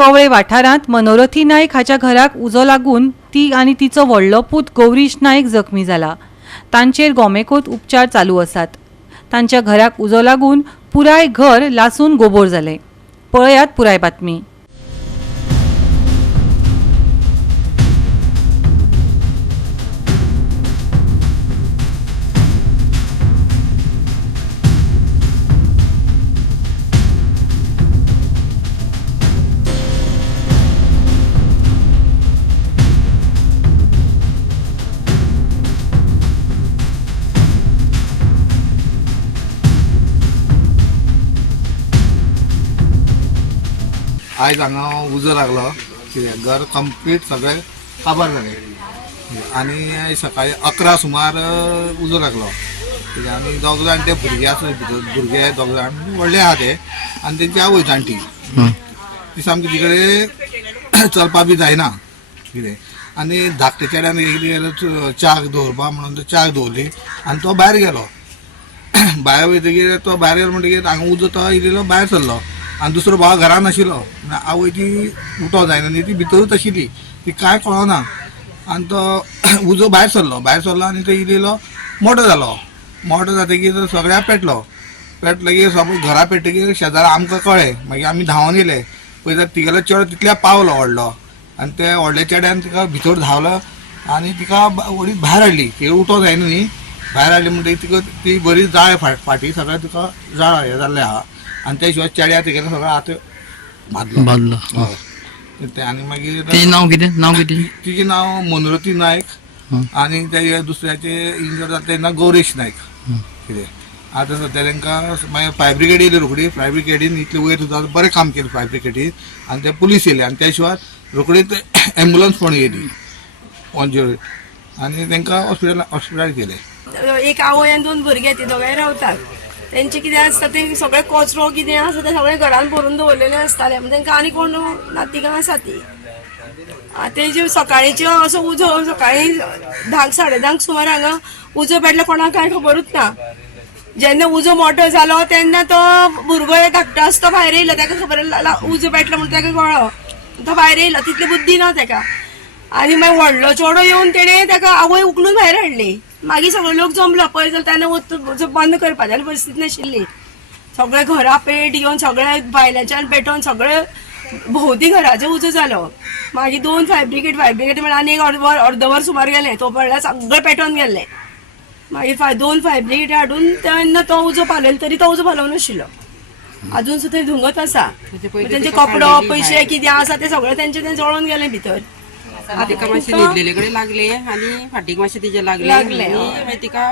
कवळे वाठारांत मनोरथी नायक हाच्या घराक उजो लागून ती आनी तिचो व्हडलो पूत गौरीश नायक जखमी जाला। तांचेर गोमेकोत उपचार चालू आसात। तांच्या घराक उजो लागून पुराय घर लासून गोबोर जाले। पळयात पुराय बातमी। आयज हांगा उजो लागलो कित्याक घर कंप्लीट सगळें काबार जालें आनी आयज सकाळीं 11 सुमार उजो लागलो कित्याक आनी दोग जाण ते भुरगे आसा भितर भुरगे दोग जाण व्हडले आहा ते आनी तेंची आवय जाणटी ती सामकी तिकडे चलपा बी जायना कितें आनी धाकटे चेड्यान कितें च्याक दवरपा म्हणून तो च्याक दवरली आनी तो भायर गेलो भायर वयतकीर तो भायर गेलो म्हणटकीर हांगा उजो तो इल्लो भायर सरलो आनी दुसरो भाव घरान आशिल्लो आवय ती उठो जायना न्ही ती भितरूच आशिल्ली ती कांय कळना आनी तो उजो भायर सरलो आनी तो इल्लो मोठो जालो मोठो जातकीर सगळ्याक पेटलो सगळें घरा पेटकीर शेजारा आमकां कळ्ळें मागीर आमी धांवून गेले पळयता तिगेलो चेडो तितल्या पावलो व्हडलो आनी त्या व्हडल्या चेड्यान तिका भितर धांवलो आनी तिका वडीत भायर हाडली ती उठो जायना न्ही भायर हाडली म्हणटकीर तिका ती बरी जाळ फाटी सगळें तुका जाळ हें जाल्लें आहा आनी त्या शिवाय चेड्या तिगेलो सगळो हात बांदलो आनी मागीर तिचें नांव मनोरथी नायक आनी त्या दुसऱ्याचे इंजर्ड जाता तें नांव गौरीश नायक कितें आतां सद्या तांकां मागीर फायर ब्रिगेड येयली रोखडी फायर ब्रिगेडीन इतले वयर सुद्दां बरें काम केलें फायर ब्रिगेडीन आनी ते पुलीस येयले आनी त्या शिवाय रोखडीच एम्बुलन्स पण येयली पणजे आनी तांकां हॉस्पिटलांत गेले। एक आवय आनी 2 भुरगे ती दोगांय रावतात तेंचे कितें आसता ते सगळे कचरो कितें आसा ते सगळे घरान भरून दवरलेले आसताले तांकां आनी कोण नातिगां आसा ती तेजे सकाळीच्यो असो उजो सकाळीं 10 साडे 10 सुमार हांगा उजो पेटलो कोणाक कांय खबरूच ना। जेन्ना उजो मोठो जालो तेन्ना तो भुरगो धाकटो आसा तो भायर येयलो ताका खबर उजो पेटलो म्हणून ताका कळ्ळो तो भायर येयलो तितली बुद्धी ना ताका आनी मागीर व्हडलो चेडो येवन तेणें ताका आवय उखलून भायर हाडली मागीर सगळे लोक जमलो पळय जाल्यार तेन्ना बंद करपाची परिस्थिती नाशिल्ली सगळे घरा पेट घेवन सगळे भायल्याच्यान पेटोवन सगळे भोवती घराचो उजो जालो मागीर 2 फायर ब्रिगेड म्हणल्यार आनी एक अर्दवर सुमार गेले तो म्हणल्यार सगळे पेटोवन गेले मागीर 2 फायर ब्रिगेड हाडून तेन्ना तो उजो पालयलो तरी तो उजो पालोव नाशिल्लो अजून सुद्दां थंय धुंगत आसा तेंचे कपडो पयशे कितें आसा ते सगळे तेंचे ते जळोवन गेले भितर तिका मातशें न्हिदलेले कडेन लागले आनी फाटीक मातशें तिचे लागले तिका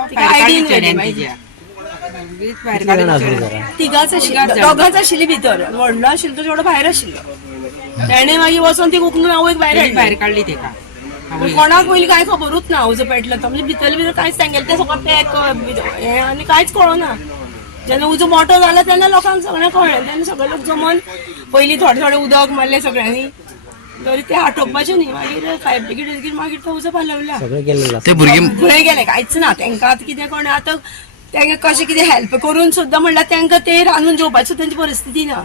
तिगाच आशिल्ली दोगांच आशिल्ली भितर व्हडलो आशिल्लो तो चेडो भायर आशिल्लो तेणे मागीर वचोन ती उखलून आवयक भायर काडली तिका कोणाक पयलीं कांय खबरूच ना उजो पेटलो तो म्हणजे भितर कांयच सांगेलें तें सगळें पॅक हें आनी कांयच कळना जेन्ना उजो मोठो जालो तेन्ना लोकांक सगळें कळ्ळें तेन्ना सगळे लोक जमोन पयलीं थोडें उदक मारलें सगळ्यांनी तरी ते आटोवपाचें न्ही मागीर फायर ब्रिगेड मागीर तो उजो पालवला भुरगे गेले कांयच ना तांकां आतां कितें कोण आतां तांकां कशें कितें हेल्प करून सुद्दां म्हणल्यार तांकां ते रांदून जेवपाची तांची परिस्थिती ना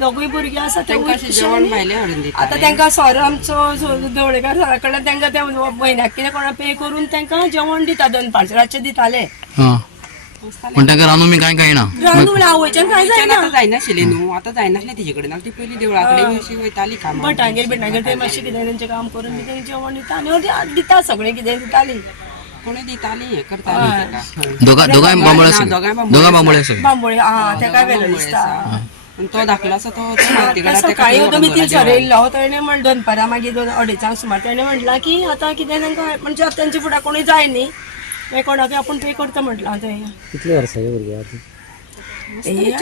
दोगूय भुरगे आसा आतां तांकां सोरो आमचो दवळेकार सरा कडल्यान तांकां त्या म्हयन्याक कितें कोणा पे करून तांकां जेवण दिता 2 पार्सलाचें दिताले रांदून आवयच्यान कांय जायनाशिल्लें न्हू आतां जायनासलें तिचे कडेन ती पयलीं देवळा कडेन अशी वयताली काम भटांगेर ते मातशें कितें तेंचें काम करून बी तें जेवण दिता आनी दिता सगळें कितें दिताली कोणी दिताली हें करताली बांबोळे तेका वेलो दिसता तो धाकलो आसा तो सकाळीं मिटींग सरयल्लो तेणें म्हण दनपारां मागीर 2-2:30 सुमार तेणें म्हटलां की आतां कितें तांकां म्हणजे तेंच्या फुड्या कोणूय जाय न्ही मागीर कोणाकय आपूण पे करता म्हटलां थंय कितले वर्साचे भुरगे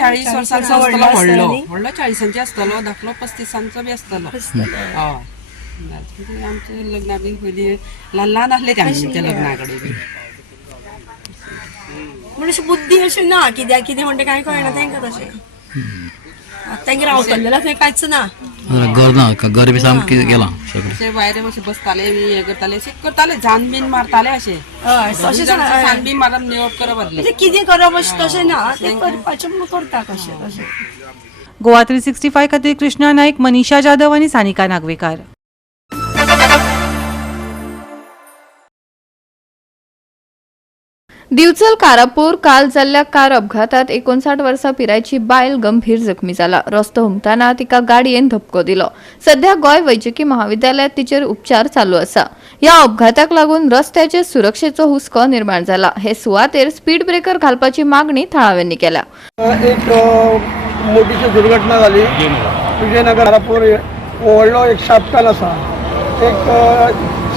40 वर्सांचो व्हडलो 40 आसतलो धाकलो 35 बी आसतलो हय आमच्या लग्ना बी पयलीं ल्हान आसले ते आमच्या लग्ना कडेन बी म्हणजे बुद्धी अशी ना कित्याक कितें म्हणटा कांय कळना तांकां तशें तांकां रावतलें थंय कांयच ना घर बी सामकें गेलां अशें भायर अशें बसताले हें करताले अशें करताले झान बीन मारताले अशें झान बीन मारून निवड करप आसलें कितें करप अशें तशें ना तें करपाचें म्हणून करता कशें तशें गोवा 365 खातीर कृष्णा नायक, मनीषा जाधव आनी सानिका नागवेकार. दिवचल कारापूर काल जाल्ल्या कार अपघातात 59 वर्सां पिरायेची बायल गंभीर जखमी जाला. रस्तो हुमताना तिका गाडयेन धपको दिलो. सध्या गोंय वैजकी महाविद्यालयात तिचेर उपचार चालू आसा. ह्या अपघाताक लागून रस्त्याचे सुरक्षेचो हुस्को निर्माण जाला. हे सुवातेर स्पीड ब्रेकर घालपाची मागणी थळाव्यांनी केल्या. एक मोठीशी दुर्घटना झाली. विजयनगर कारापूर व्हडलो एक शार्प टर्न आसा. एक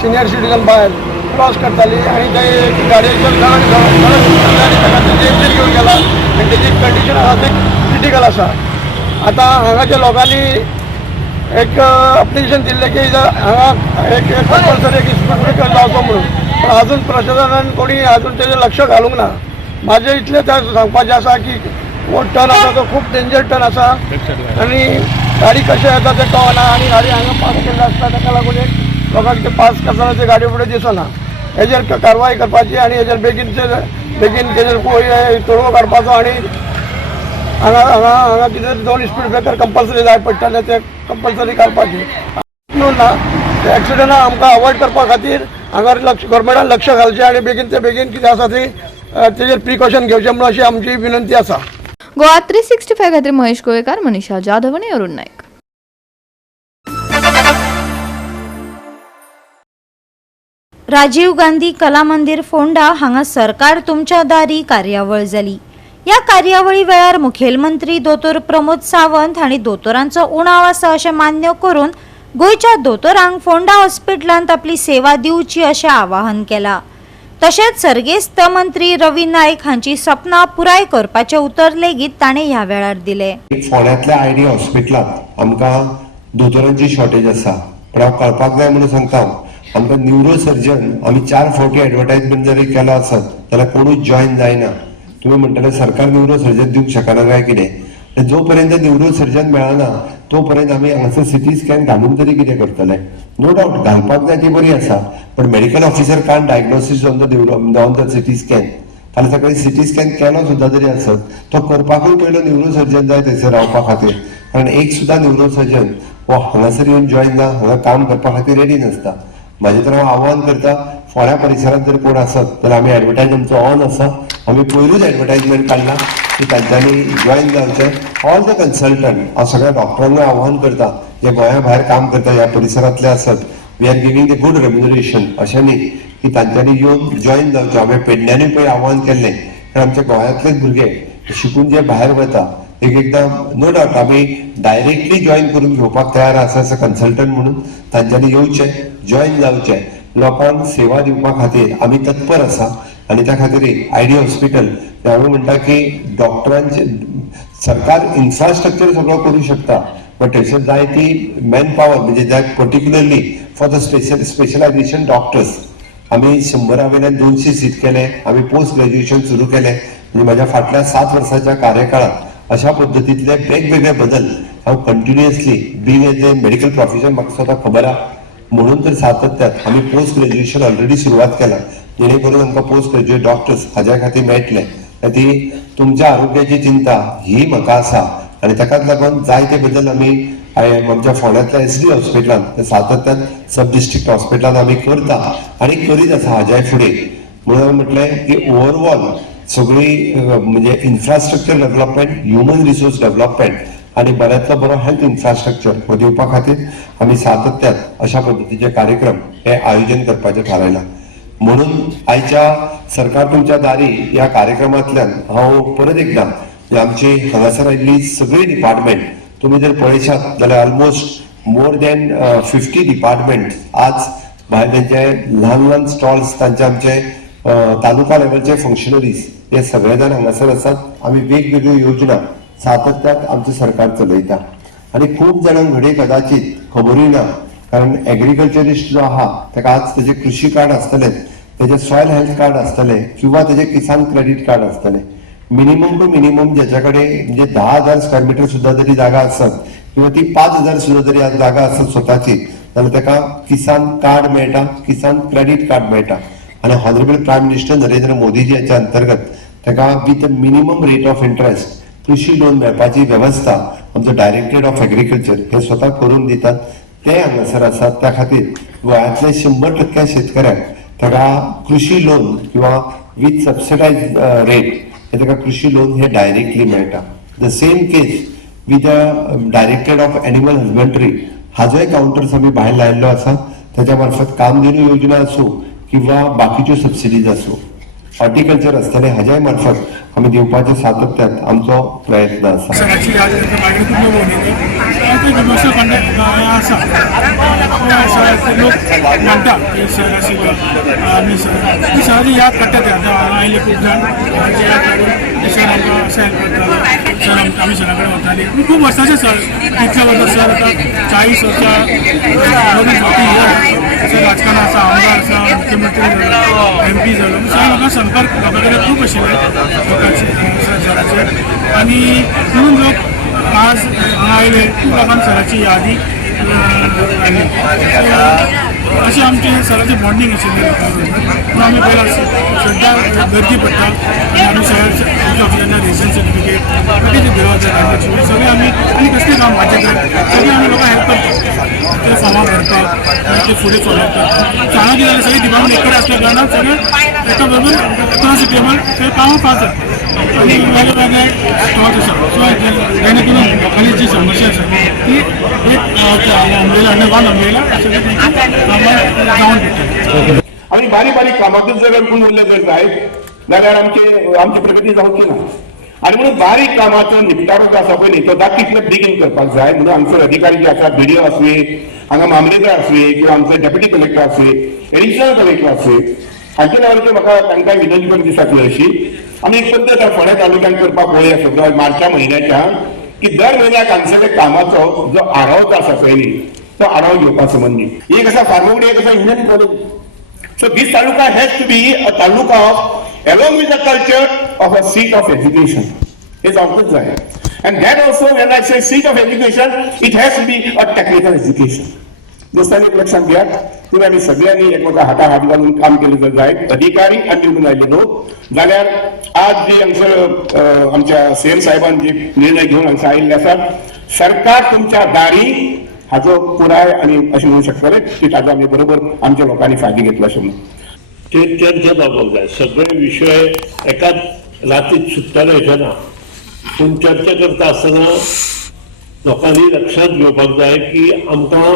सिनियर सिटीजन बायल क्रॉस करताली आणि ते गाडयेचो घेऊन गेला आणि त्याची कंडिशन आसा ती क्रिटिकल आसा. आता हांगाच्या लोकांनी एक अप्लिकेशन दिल्लें की हांगा एक कंपल्सरी एक स्पीड ब्रेकर लावचो म्हणून, पण अजून प्रशासनान कोणी अजून तेजेर लक्ष घालूंक ना. म्हाजें इतलें सांगपाचें आसा की हो टर्न आसा तो खूब डेंजर टर्न आसा आणि गाडी कशें येता तें कळना आणि गाडी हांगा पास केल्ली आसता ताका लागून एक लोकांक ते पास करतना ते गाडी फुडें दिसना. हेजेर कारवाय करपाची आणि हेजेर बेगीन तेजेर तोडगो काडपाचो आणि हांगा कितें 2 स्पीड ब्रेकर कंपल्सरी जाय पडटले ते कंपल्सरी काडपाचे म्हणून ना. ते एक्सिडंटा आमकां अवॉयड करपा खातीर हांगा गव्हर्मेंटान लक्ष घालचें आणि बेगीन कितें आसा ती तेजेर प्रिकॉशन घेवचें म्हणून अशी आमची विनंती आसा. गोवा 365 खातीर महेश गोवेकार, मनीषा जाधव आनी अरुण नायक. राजीव गांधी कला मंदिर फोंडा हांगा सरकार तुमच्या दारी कार्यावळ जाली. ह्या कार्यावळी वेळार मुखेलमंत्री दोतोर प्रमोद सावंत हांणी दोतोरांचो उणाव आसा अशें मान्य करून गोंयच्या दोतोरांक फोंडा हॉस्पिटलांत आपली सेवा दिवची अशें आवाहन केलां. तशेंच सर्गेस्त मंत्री रवी नायक हांची सपनां पुराय करपाचें उतर लेगीत ताणें ह्या वेळार दिलें. फोंड्यांतल्या आयडी हॉस्पिटलांत आमकां दोतोरांची शॉर्टेज आसा, पण हांव कळपाक जाय म्हणून सांगता. आमकां न्यूरो सर्जन आमी 4 फावटी एडवर्टायजमेंट जरी केलो आसत जाल्यार कोणूच जॉईन जायना. तुम्ही म्हणटले सरकार न्यूरो सर्जन दिवंक शकना काय कितें? जो पर्यंत न्यूरो सर्जन मेळना तो पर्यंत आमी हांगासर सिटी स्कॅन घालून तरी कितें करतले? नो डावट घालपाक जाय ती बरी आसा, पण medical officer can't diagnosis on the CT scan. फाल्यां सकाळी सिटी स्कॅन केलो सुद्दां जरी आसत तो करपाकूय पयलो न्यूरो सर्जन जाय थंयसर रावपा खातीर. कारण एक सुद्दां न्यूरो सर्जन हो हांगासर येवन जॉईन ना, हांगा काम करपा खातीर रेडी नासता. म्हाजे तर हांव आव्हान करता, फोंड्या परिसरांत जर कोण आसत जाल्यार आमी एडवर्टायज आमचो ऑन आसा. आमी पयलूच एडवर्टायजमेंट काडला की तांच्यांनी जॉईन जावचें. ऑल द कन्सल्टंट हांव सगळ्या डॉक्टरांना आव्हान करता जे गोंया भायर काम करता ह्या परिसरांतले आसत, we are giving the good remuneration अशें न्ही की तांच्यांनी येवन जॉईन जावचें. हांवें पेडण्यांनी पळय आव्हान केल्लें, कारण आमचे गोंयांतलेच भुरगे शिकून जे भायर वता एकदां नो डावट आमी डायरेक्टली जॉईन करून घेवपाक तयार आसा एज अ कन्सल्टंट म्हणून. तांच्यांनी येवचें, जॉईन जावचें, लोकांक सेवा दिवपा खातीर आमी तत्पर आसा. आणि त्या खातीर आयडी हॉस्पिटल हांवें म्हणटा की डॉक्टरांचे सरकार इन्फ्रास्ट्रक्चर सगळो करूं शकता, पण थंयसर जाय ती मॅन पावर म्हणजे that particularly for the specialization doctors आमी 100 वयल्यान 200 सीट केले. आमी पोस्ट ग्रॅज्युएशन सुरू केलें. म्हणजे म्हाज्या फाटल्या 7 वर्साच्या कार्यकाळात अशा पद्दतीतले वेगवेगळे बदल हांव continuously being as a medical profession म्हाका स्वता खबर आहा. म्हणून तर सातत्यात आमी पोस्ट ग्रॅज्युएशन ऑलरेडी सुरवात केला, जेणे करून आमकां पोस्ट ग्रॅज्युएट डॉक्टर्स हाज्या खातीर मेळटले. ती तुमच्या आरोग्याची चिंता ही म्हाका आसा आणि ताकाच लागून जायते बदल आमी आमच्या फोंड्यांतल्या SD हॉस्पिटलांत सातत्यान सब डिस्ट्रिक्ट हॉस्पिटलांत आमी करता आणि करीत आसा हाज्याय फुडें. म्हणून म्हटलें की ओवरऑल सगळी म्हणजे infrastructure development, human resource development आणि बऱ्याचलो बरो हेल्थ इन्फ्रास्ट्रक्चर हो दिवपा खातीर आमी सातत्यान अशा पद्दतीचे कार्यक्रम हे आयोजन करपाचें थारायलां. म्हणून आयच्या सरकार तुमच्या दारी ह्या कार्यक्रमांतल्यान हांव परत एकदां आमची हांगासर आयिल्ली सगळी डिपार्टमेंट तुमी जर पळयशात जाल्यार ऑलमोस्ट मोर दॅन 50 डिपार्टमेंट आज भायर तेंचे ल्हान ल्हान स्टॉल्स तांचे आमचे तालुका लेवलचे फंक्शनरीज हे सगळे जाण हांगासर आसात. आमी वेगवेगळ्यो योजना सातत्यान आमचें सरकार चलयता आनी खूब जाणांक घडये कदाचित खबरूय ना, कारण एग्रीकल्चरिस्ट जो आहा ताका आज तेजे कृषी कार्ड आसतलें, तेजे सॉयल हेल्थ कार्ड आसतलें किंवा तेजे किसान क्रेडिट कार्ड आसतलें. मिनिमम टू मिनिमम ज्याच्या कडेन म्हणजे 10,000 स्क्वेअर मीटर सुद्धा जरी जागा आसत किंवा ती 5,000 सुद्धा जरी आज जागा आसत स्वताची, जाल्यार ताका किसान कार्ड मेळटा, किसान क्रेडिट कार्ड मेळटा. आणि honourable prime minister Narendra Modiji हाच्या अंतर्गत ताका with minimum rate of interest कृषी लोन मेळपाची वेवस्था आमचो डायरेक्टरेट ऑफ एग्रीकल्चर हे स्वता करून दितात. ते हांगासर आसात. त्या खातीर गोंयांतले 100% शेतकऱ्यांक ताका कृषी लोन किंवा विथ सबसिडायज रेट हे ताका कृषी लोन हे डायरेक्टली मेळटा. The same case with directorate of animal husbandry हाजोय काउंटर्स आमी भायर लायिल्लो आसा. त्याच्या मार्फत कामधेनू योजना असो किंवा बाकीच्यो सबसिडीज असो, हॉर्टिकल्चर असतले हाज्याय मार्फत आमी दिवपाचे सातत्यान आमचो प्रयत्न आसा. सणाची याद मागीर कुटुंब भोंवडेची असो कंडक्ट आसा. लोक मानता की सण आशिल्लो आमी ती सणाची याद काडटात. आयले खूब जाण सण आमकां सण करता. सण आमी सणा कडेन वताली. खूब वर्सांचे सण. इतल्या वर्सां सण आतां 40 वर्सां सण राजकारण आसा, आमदार आसा, मुख्यमंत्री जालो, MP जालो. सण म्हाका संपर्क लोकां कडेन खूब आशिल्ले सणाचे. आनी म्हणून लोक आज हांगा आयले खूब लोकांक सणाची यादी आयली. अशें आमचें सणाचें बॉन्डिंग आशिल्लें पूण आमी पयला सद्या गर्दी पडटा आनी आमी आमच्या ऑफिसांतल्यान रेशन सर्टिफिकेट कितें दिवप सगळें आमी आनी कसलें काम भाजयतात सगळें आमी लोकांक हेल्प करतात. ते फॉर्मां भरपाक आनी ते फुडें चलोवपाक. हांगा कितें जालें सगळीं डिपार्टमेंट एक कडेन आसल्या कारणान सगळें एका बरोबर एका सिस्टमान सगळें कामां पास जाता. आनी वेगळे वेगळे स्टॉल्स आसा. सो जेणे करून लोकांची जी समस्या आसा ती एक अमरेला आनी वन अमरेला सगळें कामां जावन दिता. आनी बारीक बारीक कामाकूच जर अडकून उरले जर जायत जाल्यार आमची प्रगती जावची ना. आनी म्हणून बारीक कामाचो निपटारो जो आसा पळय न्ही तो दाखीतले बेगीन करपाक जाय. म्हणून आमचे अधिकारी जे आसा BDO आसुंये, हांगा मामलेदार आसुंये किंवा आमचे डेप्युटी कलेक्टर आसुंये, एडिशनल कलेक्टर आसुंये, हांचे लेवलचेर म्हाका तांकां विनंती करून दिसता अशी आमी एक पद्दत फोंड्या तालुक्यान करपाक पळोवया सगळो मार्चा म्हयन्याच्या की दर म्हयन्याक हांगसर कामाचो जो आढाव जो आसा पळय न्ही तो आढाव घेवपा संबंधी. एक आसा फार्मगुडी, एक आसा engineering college. So this taluka has to be a taluka of along with the culture of a seat of education. It's output right. And that also when I say seat of education, it has to be a technical education. दुसऱ्या एक लक्षात घ्या तुम्ही आम्ही सगळ्यांनी एकमेका हाता हात घालून काम केलं जर जायत अधिकारी आणि निवडून आयले लोक जाल्यार आज जी आमच्या CM साहेबान जे निर्णय घेऊन हांगा आयिल्ले आसात सरकार तुमच्या दारी हाजो पुराय आणि अशें म्हणू शकतले की ताजो आमी बरोबर आमच्या लोकांनी फायदो घेतलो अशें म्हणून. ते चर्चा जावपाक जाय. सगळे विशय एकाच रातीत सुट्टले अशें ना. पूण चर्चा करता आसतना लोकांनी लक्षात घेवपाक जाय की आमकां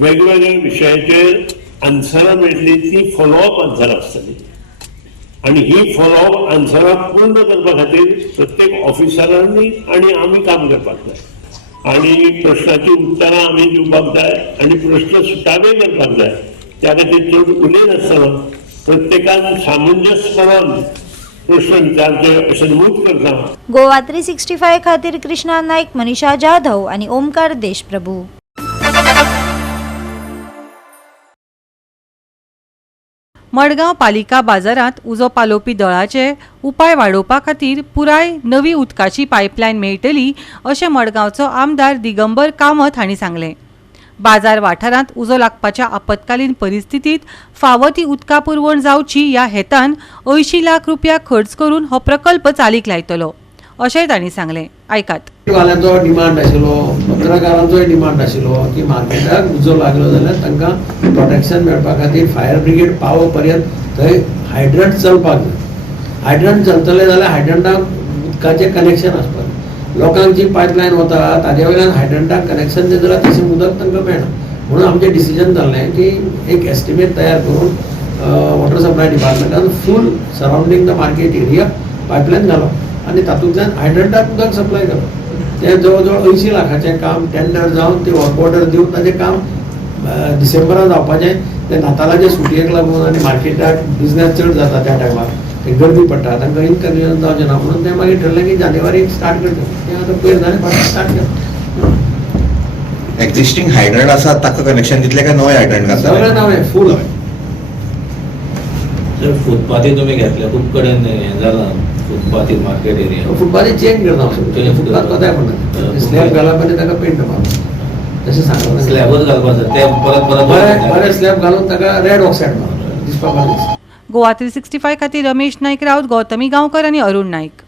वेगवेगळ्या विशयाचेर आन्सरां मेळटली ती फॉलोअप आन्सर आसतली. आनी ही फॉलोअप आन्सरां पूर्ण करपा खातीर प्रत्येक ऑफिसरांनी आनी आमी काम करपाक जाय. आणि प्रश्नाची उत्तरां आमी दिवपाक जाय आनी प्रश्न सुटावे करपाक जाय. त्या खातीर चड उलयनासतना प्रत्येकान सामंजस्यपणान प्रश्न विचारचे अशें नमूद करता. गोवा 365 खातीर कृष्णा नाईक, मनीषा जाधव आणि ओमकार देशप्रभू. मडगांव पालिका बाजारांत उजो पालोवपी दळाचे उपाय वाडोवपा खातीर पुराय नवी उदकाची पायपलायन मेळटली अशें मडगांवचो आमदार दिगंबर कामत हांणी सांगलें. बाजार वाठारांत उजो लागपाच्या आपतकालीन परिस्थितीत फावो ती उदका पुरवण जावची ह्या हेतान 80 लाख रुपया खर्च करून हो प्रकल्प चालीक लायतलो अशेंय तांणी सांगलें. आयकात. वाल्यांचो डिमांड आशिल्लो, पत्रकारांचोय डिमांड आशिल्लो की मार्केटाक उजो लागलो जाल्यार तांकां प्रोटेक्शन मेळपा खातीर फायर ब्रिगेड पावो पर्यंत थंय हायड्रंट चलपाक जाय. हायड्रंट चलतले जाल्यार हायड्रंटाक उदकाचें कनेक्शन आसपाक जाय. लोकांक जी पायपलायन वता ताजे वयल्यान हायड्रंटाक कनेक्शन दिलें जाल्यार तशें उदक तांकां मेळना. म्हणून आमचें डिसिजन जाल्लें की एक एस्टिमेट तयार करून वॉटर सप्लाय डिपार्टमेंटान फूल surrounding the market area pipeline घालप आनी तातूंतल्यान हायड्रंटाक उदक सप्लाय करप. तें जवळ जवळ 80 लाखाचें काम टेंडर जावन ते वर्क ऑर्डर दिवन ताजें काम डिसेंबरांत जावपाचें. ते नातालाचे सुटयेक लागून आनी मार्केटाक बिजनेस चड जाता त्या टायमार ते गर्दी पडटा तांकां इनकन्विनियन्स जावचें ना म्हणून तें मागीर ठरलें की जानेवारीक स्टार्ट करचें. तें आतां पयर जालें फाटीं स्टार्ट केलें. एक्झिस्टिंग हायड्रंट आसा ताका कनेक्शन दितलें काय नवे हायड्रंट घालता? सगळें नवें फूल. जर फुटपाथी तुम्ही घेतल्या खूप कडेन हें जालां फुटपाथी मार्केट एरिया. फुटपाथी चेंज करता फुटपाथ कोताय पडना. स्लॅब घालप आनी ताका पेंट मारप तशें सांगलें. स्लॅबच घालपाक जाय ते परत बरें स्लॅब घालून ताका रेड ऑक्सायड मारप दिसपाक लागलें. गोवा 365 खातीर रमेश नाईक रावत, गौतमी गांवकर आनी अरुण नाईक.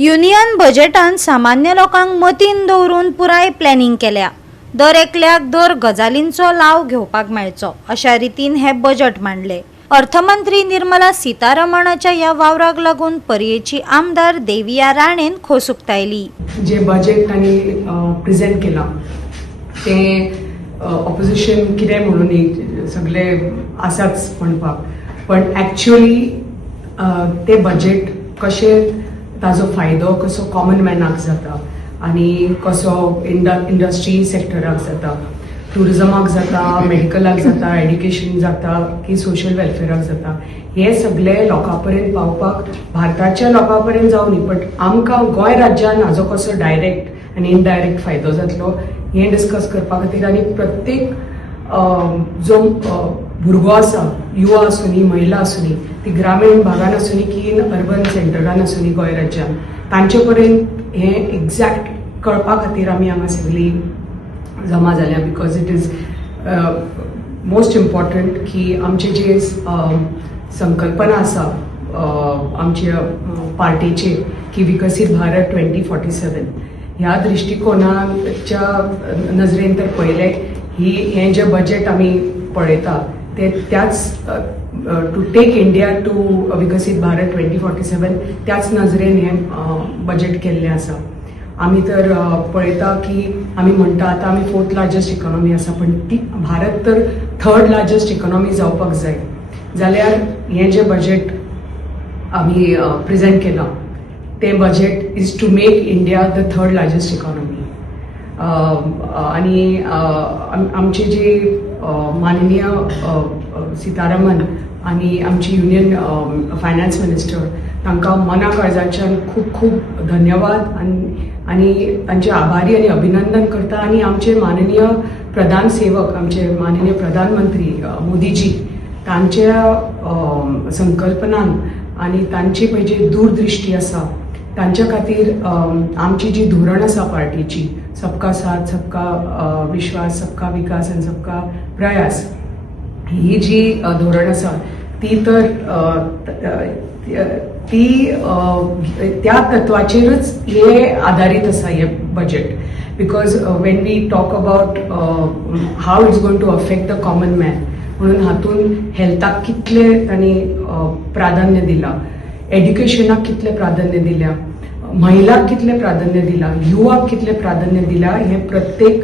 युनियन बजेटान सामान्य लोकांक मतीन दवरून पुराय प्लॅनिंग केल्या. दर एकल्याक दर गजालींचो लाव घेवपाक मेळचो अशा रितीन हे बजेट मांडले. अर्थमंत्री निर्मला सीतारमणाच्या ह्या वावराक लागून पर्येची आमदार देविया राणेन खोस उक्तायली. जे बजेट तांणी प्रेजेंट केला ते ऑपोजिशन कितें म्हणून सगळे आसाच म्हणपाक, पण एक्चुअली ते बजेट कशें ताजो फायदो कसो कॉमन मॅनाक जाता आनी कसो इंडस्ट्री सेक्टराक जाता, टुरिजमाक जाता, मेडिकलाक जाता, एड्युकेशन जाता की सोशल वेलफेअराक जाता, हे सगळे लोकां पर्यंत पावपाक भारताच्या लोकां पर्यंत जावं न्ही, बट आमकां गोंय राज्यान हाजो कसो डायरेक्ट आनी इनडायरेक्ट फायदो जातलो हें डिस्कस करपा खातीर आनी प्रत्येक जो भुरगो आसा, युवा आसूं नी, महिला आसूं नी, ती ग्रामीण भागान आसूं नी की अर्बन सेंटरान आसूं नी गोंय राज्यान, तांचे पर्यंत हें एक्झॅक्ट कळपा खातीर आमी हांगा सगळीं जमा जाल्या. Because it is most important की आमचे जे संकल्पना आसा आमच्या पार्टीचे की विकसीत भारत 2047 ह्या दृष्टिकोनाच्या नजरेन तर पयले हें जें बजेट आमी पळयता ते त्याच टू टेक इंडिया टू विकसीत भारत 2047 त्याच नजरेन हें बजेट केल्लें आसा. आमी तर पळयता की आमी म्हणटा आतां आमी 4th लार्जस्ट इकॉनॉमी आसा, पण ती भारत तर 3rd लार्जस्ट इकॉनॉमी जावपाक जाय जाल्यार हें जें बजेट आमी प्रेजेंट केलां तें budget is to make India the 3rd largest economy. आनी आमचे जे माननीय सीतारामन आनी आमची युनियन फायनान्स मिनिस्टर तांकां मना काळजाच्यान खूब खूब धन्यवाद आनी तांचे आभारी आनी अभिनंदन करता. आनी आमचे माननीय प्रधान सेवक आमचे माननीय प्रधानमंत्री मोदीजी तांच्या संकल्पनान आनी तांची पळय जी दूरदृष्टी आसा तांच्या खातीर आमची जी धोरण आसा पार्टीची सबका साथ, सबका विश्वास, सबका विकास आनी सबका प्रयास, ही जी धोरण आसा ती तर त्या तत्वाचेरच हे आधारीत आसा हे budget. Because when we talk about how it's going to affect the common man म्हणून हातून हेल्थाक कितले तांणी प्राधान्य दिला, एड्युकेशनाक कितले प्राधान्य दिल्या, महिलाक कितले प्राधान्य दिला, युवाक कितले प्राधान्य दिला, हे प्रत्येक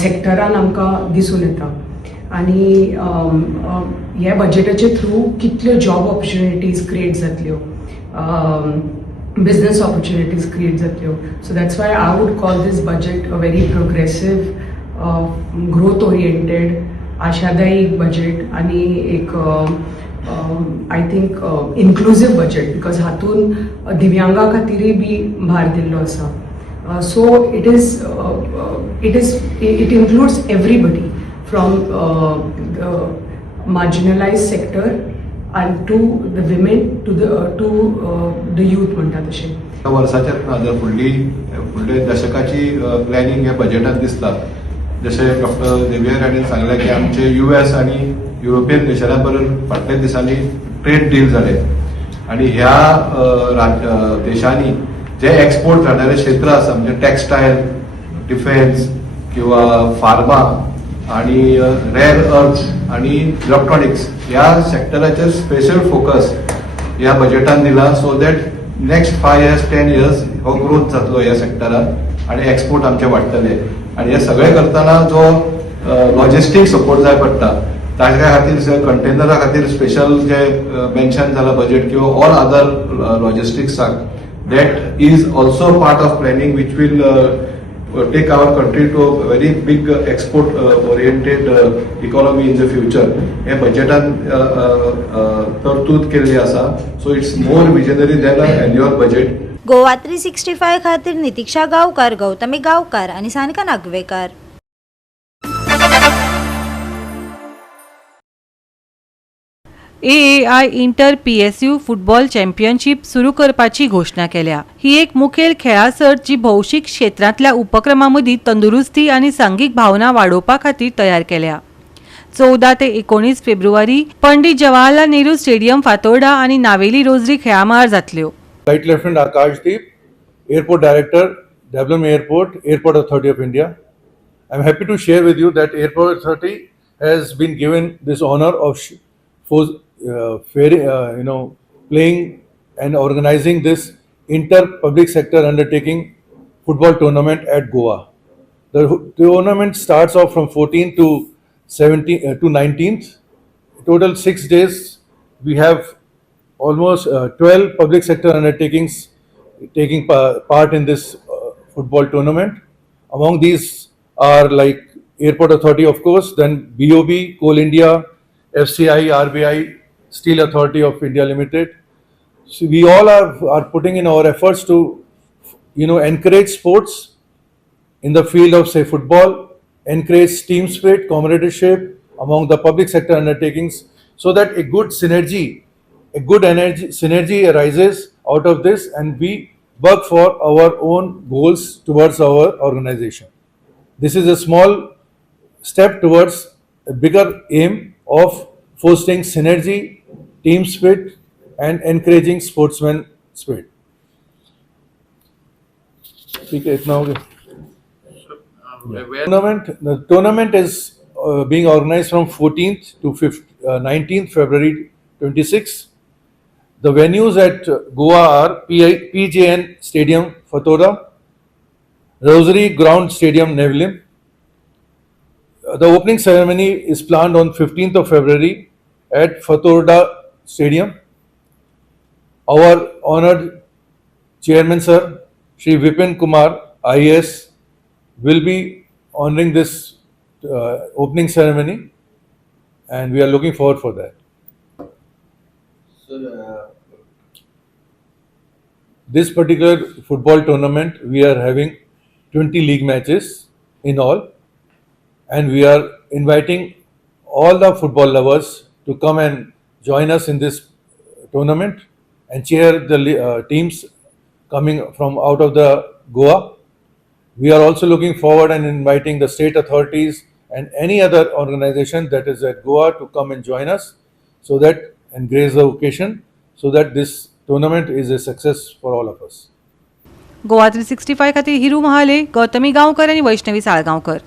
सेक्टरान आमकां दिसून येता. आनी ह्या बजेटाचे थ्रू कितल्यो जॉब ऑपॉर्च्युनिटीज क्रिएट जातल्यो, बिजनेस ऑपॉर्च्युनिटीज क्रिएट जातल्यो. So that's why I would call this budget a very progressive, growth oriented, आशादायी बजेट आनी एक I think inclusive budget, because हातून दिव्यांगा खातीरय बी भार दिल्लो आसा. So it includes everybody from marginalized sector and to the women to the youth म्हणटा तशें. वर्साच्या जर फुडले दशकाची प्लॅनिंग ह्या बजेटात दिसता. जशें डॉक्टर देविया राणेन सांगलें की आमचे US आनी युरोपियन देशां बरोबर फाटल्या दिसांनी ट्रेड डील जाले आनी ह्या देशांनी जे एक्सपोर्ट जाणारे क्षेत्र आसा म्हणजे टेक्सटायल, डिफेन्स किंवा फार्मा आणि रेअर अर्थ आणि इलेक्ट्रॉनिक्स ह्या सेक्टराचेर स्पेशल फोकस ह्या बजेटान दिला. So that next 5 years 10 years हो ग्रोथ जातलो ह्या सेक्टरान आणि एक्सपोर्ट आमचे वाडटले. आणि हे सगळे करतना जो लॉजिस्टिक सपोर्ट जाय पडटा ताच्या खातीर कंटेनरा खातीर स्पेशल जे मेन्शन जाला बजेट किंवा ऑल अदर लॉजिस्टिक्साक that is also part of planning which will take our country to a very big export oriented economy in the future. हे बजेटान तरतूद केल्ली आसा. So it's more visionary than a annual budget. Goa 365 खातीर नितीक्षा गांवकार, गौतमी गांवकार आनी Sanika Nagwekar. AAI inter PSU football championship सुरू करपाची घोषणा केल्या. ही एक मुखेल खेळा सर्त जी भौशीक क्षेत्रांतल्या उपक्रमांमदी तंदुरुस्ती आनी सांघिक भावना वाडोवपा खातीर तयार केल्या. 14 ते 19 फेब्रुवारी पंडित जवाहरलाल नेहरू स्टेडियम फातोर्डा आनी नावेली रोझरी खेळा मळार जातल्यो. Right lieutenant Akashdeep Airport Director, Development Airport, Airport Authority of India. I'm happy to share with you that Airport Authority has been given this honor of playing and organizing this inter-public sector undertaking football tournament at Goa. The tournament starts off from 14th to 19th. Total 6 days. We have almost 12 public sector undertakings taking part in this football tournament. Among these are like Airport Authority, of course, then BOB, Coal India, FCI, RBI, Steel Authority of India Limited. So we all are putting in our efforts to, encourage sports in the field of, say, football, encourage team spirit, comradeship among the public sector undertakings, so that a good synergy arises out of this, and we work for our own goals towards our organization. This is a small step towards a bigger aim of fostering synergy, team spirit, and encouraging sportsman spirit. The tournament is being organized from 14th to 19th February 26. The venues at Goa are PJN Stadium, Fatora, Rosary Ground Stadium, Nevelim. The opening ceremony is planned on 15th of February at Fatorda Stadium. Our honored Chairman Sir, Shri Vipin Kumar, IAS, will be honoring this opening ceremony, and we are looking forward for that. This particular football tournament, we are having 20 league matches in all, and we are inviting all the football lovers to come and join us in this tournament and cheer the teams coming from out of the Goa. We are also looking forward and inviting the state authorities and any other organization that is at Goa to come and join us, so that and grace the occasion, so that this tournament is a success for all of us. Goa 365 खातीर हिरू महाले, गौतमी गांवकर आणि वैष्णवी साळगांवकर.